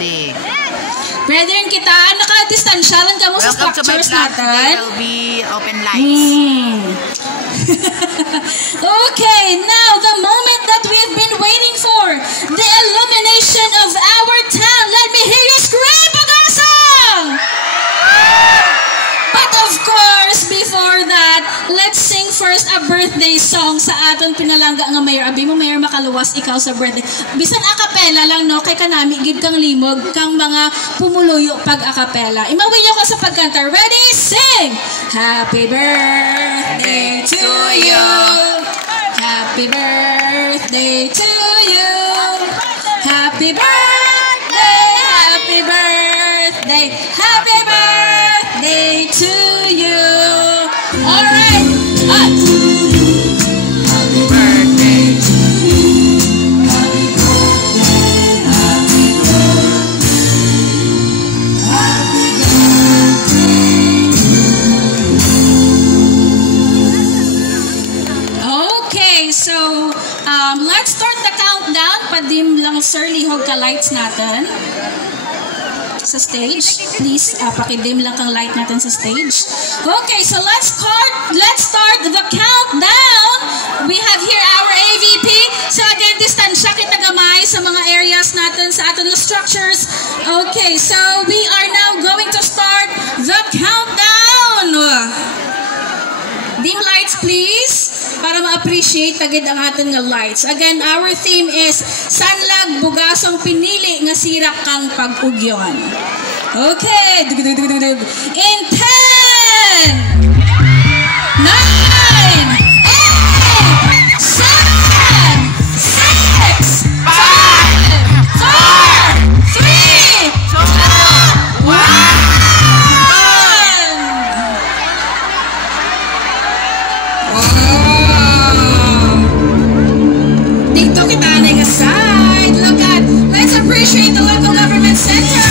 birthday. Pwede rin kita, naka-distansya lang ka mo sa structures natin. There will be open lights. Okay, now the moment that we've been waiting for, the illumination of our town. Let me hear you scream, Pag-asa! But of course, before that, let's sing first a birthday song sa aton pinalangga nga Mayor. Abi mo, Mayor, makaluwas ikaw sa birthday. Bisan acapella lang, no? Kay kanami, gid kang limog, kang mga pumuluyo pag acapella. Imawin niyo ko sa pagkanta. Ready, sing! Happy birthday to you! Happy birthday to you! Happy birthday! Happy birthday! Happy birthday to you! Alright! Up! Happy birthday to you. Happy birthday, happy birthday. Happy birthday. Okay, so let's start the countdown. Padim lang Sir Lihog ka lights natin sa stage. Please, pakidim lang kang light natin sa stage. Okay, so let's start the countdown. We have here our AVP. So again, distansya kita gamay sa mga areas natin sa ating structures. Okay, so we are now going to start the countdown. Dim lights, please, para ma-appreciate agad ang ating lights. Again, our theme is Sanlag Bugasong Pinili nga Sirak Kang Pag-ugyon. Okay. In 10, 9, 8, 7, 6, 5, 4, 3, 2, 1. Dito kita na yung side. Look at, let's appreciate the local government center.